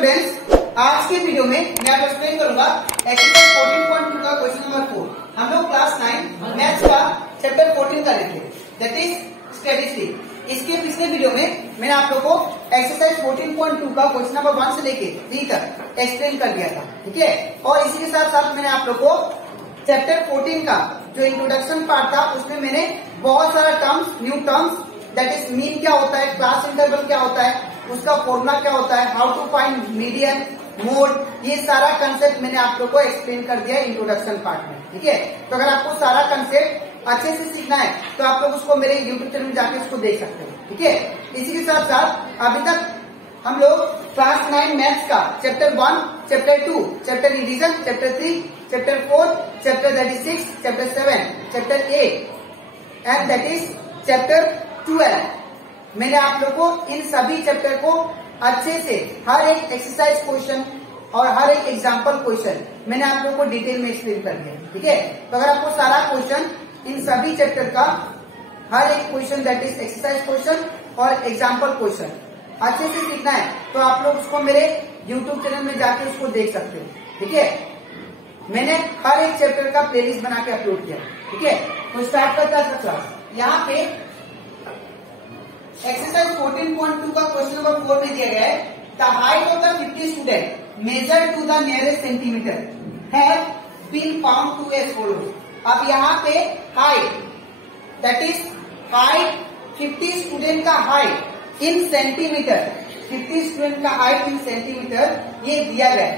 Students, आज के video में मैं आपको एक्सप्लेन करूंगा एक्सरसाइज 14.2 का क्वेश्चन नंबर 4। हम लोग क्लास 9 मैथ्स का चैप्टर 14 का लेंगे, दैट इज स्टैटिस्टिक्स। इसके पिछले वीडियो में मैंने आप लोगों को एक्सरसाइज 14.2 का क्वेश्चन नंबर 1 से लेके 3 तक एक्सप्लेन कर दिया था, ठीक है। और इसी के साथ साथ मैंने आप लोगों को चैप्टर 14 का जो इंट्रोडक्शन पार्ट था उसमें मैंने बहुत सारा terms, new terms, that is mean क्या होता है, क्लास इंटरवल क्या होता है, उसका फॉर्मूला क्या होता है, how to find median, mode, ये सारा कंसेप्ट मैंने आप लोग को एक्सप्लेन कर दिया इंट्रोडक्शन पार्ट में, ठीक है। तो अगर आपको सारा कंसेप्ट अच्छे से सीखना है तो आप लोग उसको मेरे यूट्यूब चैनल में जाके उसको देख सकते हो, ठीक है। इसी के साथ साथ अभी तक हम लोग क्लास 9 मैथ्स का chapter 1, chapter 2, chapter revision, chapter 3, chapter 4, chapter 36, chapter 7, chapter 8 and that is chapter 12, मैंने आप लोग को इन सभी चैप्टर को अच्छे से हर एक एक्सरसाइज क्वेश्चन और हर एक एग्जाम्पल क्वेश्चन मैंने आप लोग को डिटेल में एक्सप्लेन कर दिया, ठीक है। तो अगर आपको सारा क्वेश्चन इन सभी चैप्टर का हर एक question that is exercise question और एग्जाम्पल क्वेश्चन अच्छे से सीखना है तो आप लोग उसको मेरे यूट्यूब चैनल में जाके उसको देख सकते हो, ठीक है। मैंने हर एक चैप्टर का प्लेलिस्ट बना के अपलोड किया, ठीक है। तो स्टार्ट करता है क्लास। यहाँ पे एक्सरसाइज 14.2 का क्वेश्चन नंबर 4 में दिया गया है, the height of the 50 student measure to the nearest centimetre have been found to as follows. अब यहाँ पे height that is height 50 student का हाइट इन सेंटीमीटर, 50 स्टूडेंट का हाइट इन सेंटीमीटर ये दिया गया है,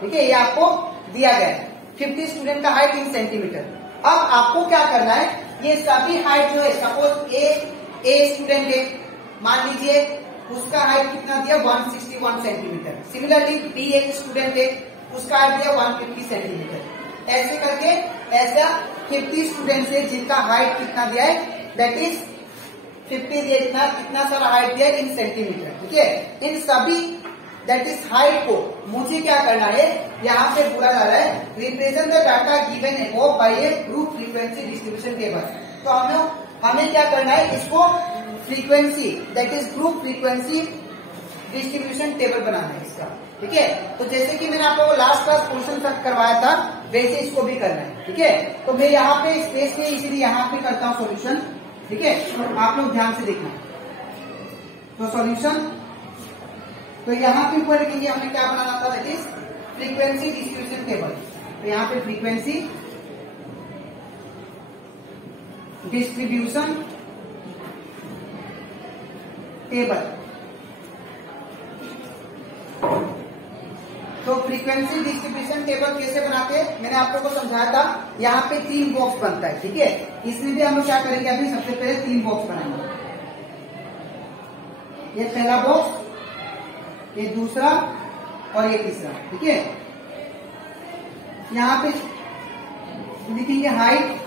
ठीक है। ये आपको दिया गया है 50 स्टूडेंट का हाइट इन सेंटीमीटर। अब आपको क्या करना है, ये सभी हाइट जो है, सपोज ए स्टूडेंट है, मान लीजिए उसका हाइट कितना दिया 161 सेंटीमीटर। सिमिलरली बी एक स्टूडेंट है, उसका हाइट दिया 150 सेंटीमीटर। ऐसे करके ऐसा 50 स्टूडेंट है जिनका हाइट कितना दिया है, दैट इज 50 दिया, इतना सारा हाइट दिया इन सेंटीमीटर, ठीक है। इन सभी दैट इज हाइट को मुझे क्या करना है, यहाँ पे बोला जा रहा है represent the data given above by a group frequency distribution table. तो हमें क्या करना है, इसको frequency that is group frequency distribution table बनाना है इसका, ठीक है। तो जैसे कि मैंने आप लोगों को लास्ट क्लास क्वेश्चन तक करवाया था वैसे इसको भी करना है, ठीक है। तो मैं यहाँ पे स्पेस में इसीलिए यहाँ पे करता हूँ सॉल्यूशन, ठीक है। आप लोग ध्यान से देखना। तो सॉल्यूशन, तो यहाँ पे ऊपर लिखेंगे हमें क्या बनाना था, that is frequency distribution table. तो यहाँ पे फ्रीक्वेंसी डिस्ट्रीब्यूशन टेबल। तो फ्रीक्वेंसी डिस्ट्रीब्यूशन टेबल कैसे बनाते हैं मैंने आप लोगों को समझाया था। यहाँ पे 3 बॉक्स बनता है, ठीक है। इसमें भी हम लोग क्या करेंगे, अभी सबसे पहले 3 बॉक्स बनाएंगे। ये पहला बॉक्स, ये दूसरा और ये तीसरा, ठीक है। यहाँ पे लिखेंगे हाइट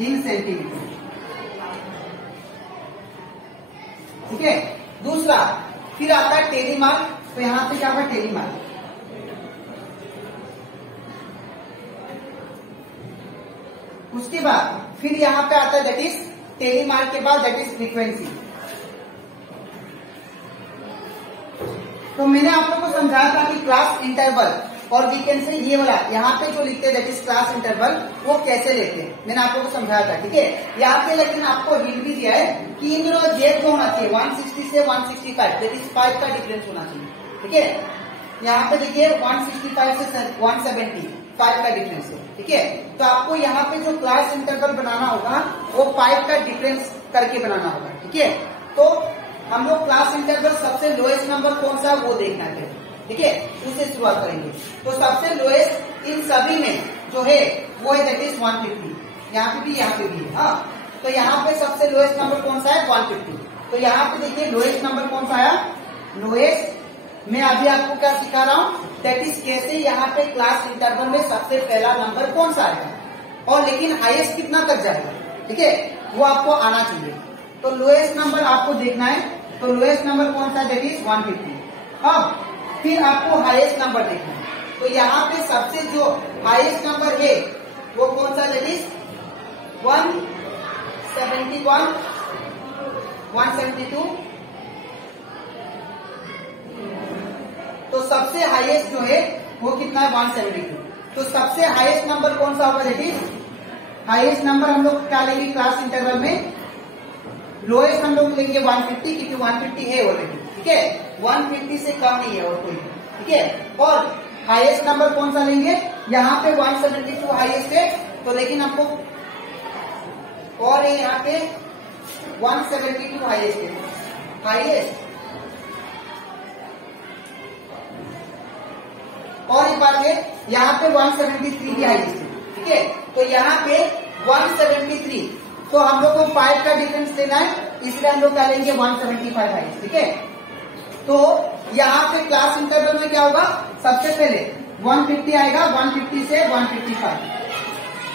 इन सेंटीमीटर, ठीक है। दूसरा फिर आता है टेली मार्क। तो यहाँ पे क्या होगा, टेली मार्क। उसके बाद फिर यहाँ पे आता है दैट इज टेली मार्क के बाद दैट इज फ्रीक्वेंसी। तो मैंने आप लोगों को समझाया था कि क्लास इंटरवल और वी कैन से ये वाला यहाँ पे जो लिखते हैं दैट इज क्लास इंटरवल वो कैसे लेते हैं, मैंने आप लोगों को समझाया था, ठीक है। यहाँ पे लेकिन आपको हिंट भी दिया है कि इन दोनों जेड होना चाहिए 160 से 165, दैट इज 5 का डिफरेंस होना चाहिए, ठीक है। यहाँ पे देखिए 165 से 175 का डिफरेंस है, ठीक है। तो आपको यहाँ पे जो क्लास इंटरवल बनाना होगा वो 5 का डिफरेंस करके बनाना होगा, ठीक है। तो हम लोग क्लास इंटरवल सबसे लोएस्ट नंबर कौन सा वो देखना चाहिए, ठीक है। उससे शुरुआत करेंगे। तो सबसे लोएस्ट इन सभी में जो है वो है दैट इज 150। यहाँ पे भी है, हाँ। तो यहाँ पे सबसे लोएस्ट नंबर कौन सा है, 150। तो यहाँ पे देखिए लोएस्ट नंबर कौन सा आया, लोएस्ट। मैं अभी आपको क्या सिखा रहा हूँ, दैट इज कैसे यहाँ पे क्लास इंटरवल में सबसे पहला नंबर कौन सा आएगा और लेकिन हाईएस्ट कितना तक जाएगा, ठीक है, वो आपको आना चाहिए। तो लोएस्ट नंबर आपको देखना है, तो लोएस्ट नंबर कौन सा, दैट इज 150। अब फिर आपको हाईएस्ट नंबर देखना है। तो यहाँ पे सबसे जो हाईएस्ट नंबर है वो कौन सा, दैट इज 171, 172, सबसे हाईएस्ट जो है वो कितना है 172। तो सबसे हाईएस्ट नंबर कौन सा होगा? दैट इज हाईएस्ट नंबर हम लोग क्या लेंगे क्लास इंटरवल में? लोएस्ट हम लोग लेंगे 150 क्योंकि 150 है ऑलरेडी, ठीक है, 150 से कम नहीं है और कोई, ठीक है। और हाईएस्ट नंबर कौन सा लेंगे? यहाँ पे 172 हाईएस्ट है, तो लेकिन आपको और यहाँ पे 172 हाईएस्ट है, हाईएस्ट। और एक बात है, यहाँ पे 173 भी हाईएस्ट है, ठीक है। तो यहाँ पे 173, तो हम लोग को 5 का डिफरेंस लेना है, इसलिए हम लोग क्या लेंगे 175 हाईएस्ट, ठीक है। तो यहाँ पे क्लास इंटरवल में क्या होगा? सबसे पहले 150 आएगा, 150 से 155,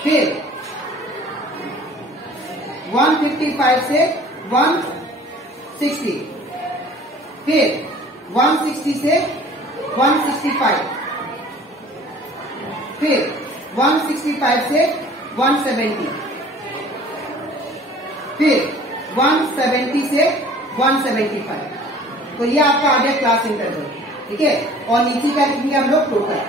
फिर 155 से 160, फिर 160 से 165, फिर 165 से 170, फिर 170 से 175। तो ये आपका आ गया क्लास इंटरवल, ठीक है। और नीचे क्या लिखेंगे हम लोग? टोटल,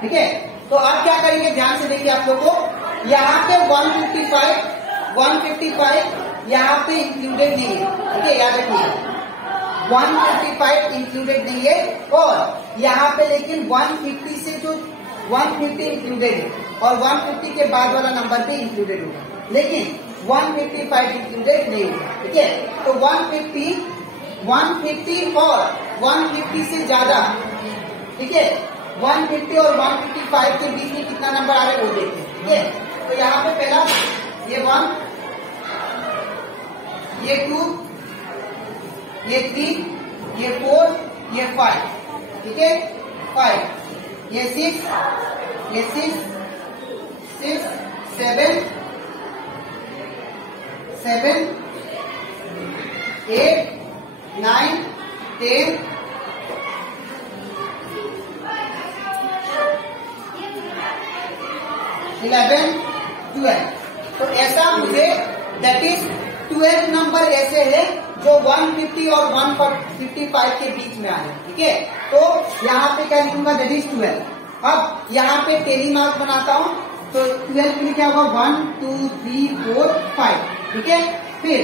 ठीक है। तो आप क्या करेंगे? ध्यान से देखिए आप लोग को, यहाँ पे 155 यहाँ पे इंक्लूडेड नहीं है, ठीक है, याद रखिए 155 इंक्लूडेड नहीं है। और यहाँ पे लेकिन 150 से जो 150 इंक्लूडेड है और 150 के बाद वाला नंबर भी इंक्लूडेड होगा, लेकिन 155 इंक्लूडेड नहीं होगा, ठीक है। तो 150 और 150 से ज्यादा, ठीक है, 150 और 155 के बीच में कितना नंबर आ रहा है वो देखते हैं, ठीक है। तो यहाँ पे पहला ये 1, ये 2, ये 3, ये 4, ये 5, ठीक है, 5, ये 6, 7, 8, 9, 10, 11, 12। तो ऐसा मुझे दैट इज 12 नंबर ऐसे है जो 150 और 155 के बीच में आ रहे हैं, ठीक है। तो यहाँ पे क्या लिखूंगा? That is 12। अब यहाँ पे टेली मार्क बनाता हूँ, तो 12 के लिए क्या होगा? 1 2 3 4 5, ठीक है। फिर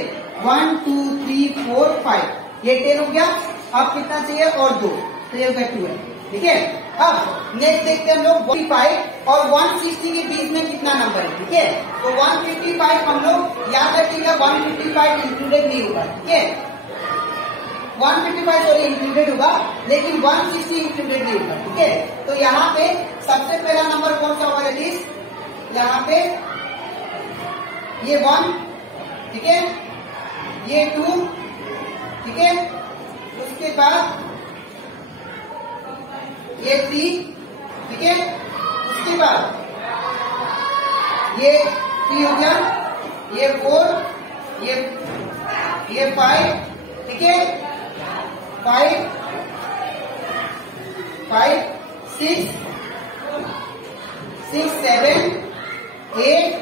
1 2 3 4 5, ये 10 हो गया। अब कितना चाहिए? और 2, तो ये हो गया 12, ठीक है। अब नेक्स्ट देखते हैं हम लोग 45 और 160 के बीच में कितना नंबर है, ठीक है। तो 155 हम लोग याद रखिएगा 155 इंक्लूडेड नहीं होगा, ठीक है। 155 सॉरी इंक्लूडेड होगा, लेकिन 160 इंक्लूडेड नहीं होगा, ठीक है। तो यहाँ पे सबसे पहला नंबर कौन सा होगा? यहाँ पे ये 1, ठीक है, ये 2, ठीक है, उसके बाद ये 3, ठीक है, उसके बाद ये 3 हो गया, ये 4, ये 5, ठीक है, 5, 6, 7, 8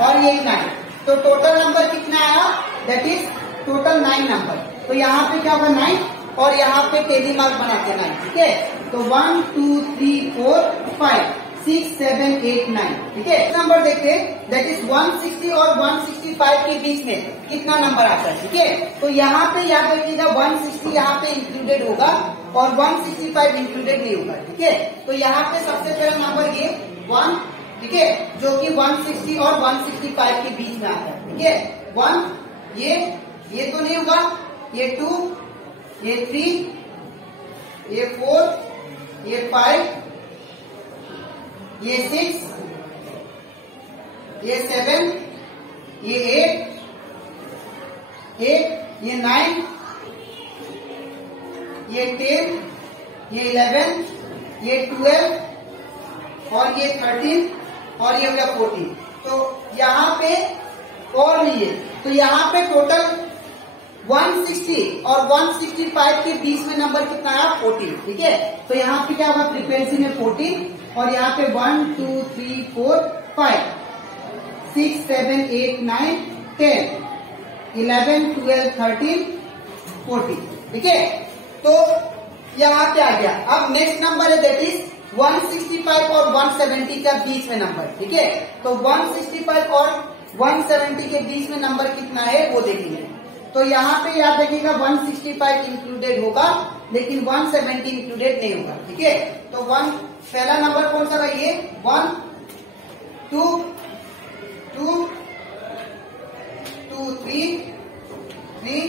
और ये 9। तो टोटल नंबर कितना आया? That is total 9 number. तो यहाँ पे क्या होगा? 9, और यहाँ पे टेली मार्क बनाते हैं 9, ठीक है। तो 1 2 3 4 5 6 7 8 9, ठीक है। नंबर देखते हैं, दैट इज 160 और 165 के बीच में कितना नंबर आता है, ठीक है। तो यहाँ पे याद रखिएगा 160 यहाँ पे इंक्लूडेड होगा और 165 इंक्लूडेड नहीं होगा, ठीक है। तो यहाँ पे सबसे पहला नंबर ये 1, ठीक है, जो कि 160 और 165 के बीच में आता है, ठीक है। 1, ये तो नहीं होगा, ये 2, ये 3, ये 4, ये 5, ये 6, ये 7, ये 8, ये 9, ये 10, ये 11, ये 12 और ये 13 और ये हो गया 14। तो यहाँ पे और नहीं है, तो यहाँ पे टोटल 160 और 165 के बीच में नंबर कितना है? 14, ठीक है। तो यहाँ पे क्या होगा? फ्रीक्वेंसी में 14 और यहाँ पे 1 2 3 4 5 6 7 8 9 10 11 12 13 14, ठीक है। तो यहाँ पे आ गया। अब नेक्स्ट नंबर है दैट इज 165 और 170 का बीच में नंबर, ठीक है। तो 165 और 170 के बीच में नंबर कितना है वो देखेंगे। तो यहाँ पे याद रखिएगा 165 इंक्लूडेड होगा लेकिन 170 इंक्लूडेड नहीं होगा, ठीक है। तो पहला नंबर कौन सा है ये 1 2 2 2 3 3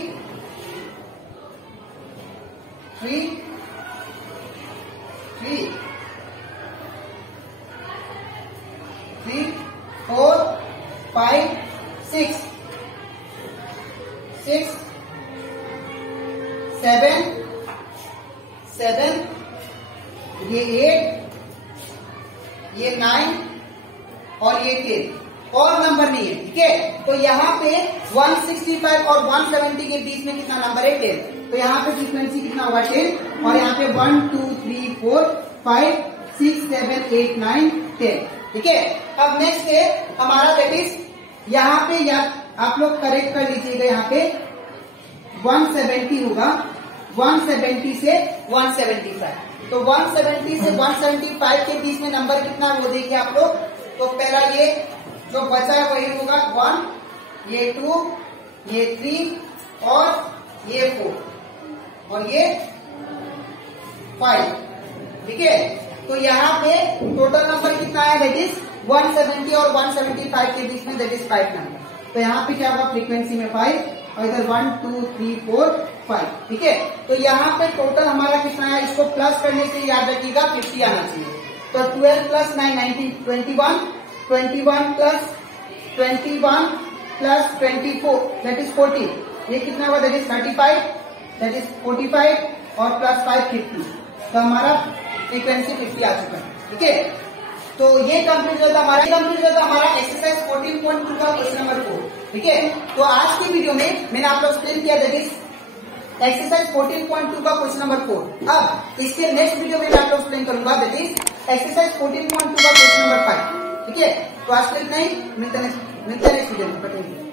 3 3 3 4 5 6 6 7 7 ये 8 ये 9 और ये 10 और नंबर नहीं है, ठीक है। तो यहाँ पे 165 और 170 के बीच में कितना नंबर है 10। तो यहाँ पे फ्रीक्वेंसी कितना होगा 10 और यहाँ पे 1 2 3 4 5 6 7 8 9 10, ठीक है। अब नेक्स्ट है हमारा दैट इज यहाँ पे या आप लोग करेक्ट कर लीजिएगा, यहाँ पे 170 होगा 170 से 175। तो 170 से 175 के बीच में नंबर कितना वो देखिए आप लोग। तो पहला ये जो बचा है वही होगा 1 ये 2 ये 3 और ये 4 और ये 5, ठीक है। तो यहाँ पे टोटल नंबर कितना है दैट इज 170 और 175 के बीच में दैट इज 5 नंबर। तो यहाँ पे क्या होगा फ्रीक्वेंसी में 5 और इधर 1 2 3 4 5, ठीक है। तो यहाँ पे टोटल हमारा कितना है, इसको प्लस करने से याद रखिएगा 50 आना चाहिए। तो 12 plus 9 19 21 21 plus 21 plus 24 that is 40, ये कितना हुआ दैट इज 35 दैट इज 45 और प्लस 5 50। तो हमारा फ्रीक्वेंसी 50 आ चुका है, ठीक है। तो ये कंप्लीट होता हमारा एक्सरसाइज 14.2 का क्वेश्चन नंबर 4, ठीक है। तो आज की वीडियो में मैंने आप लोग एक्सप्लेन किया दैट इज एक्सरसाइज 14.2 का क्वेश्चन नंबर 4। अब इसके नेक्स्ट वीडियो में मैं आप लोग एक्सप्लेन करूंगा दैट इज एक्सरसाइज 14.2 का क्वेश्चन नंबर 5, ठीक है। तो आज के इतना ही, मिलते हैं नेक्स्ट वीडियो में।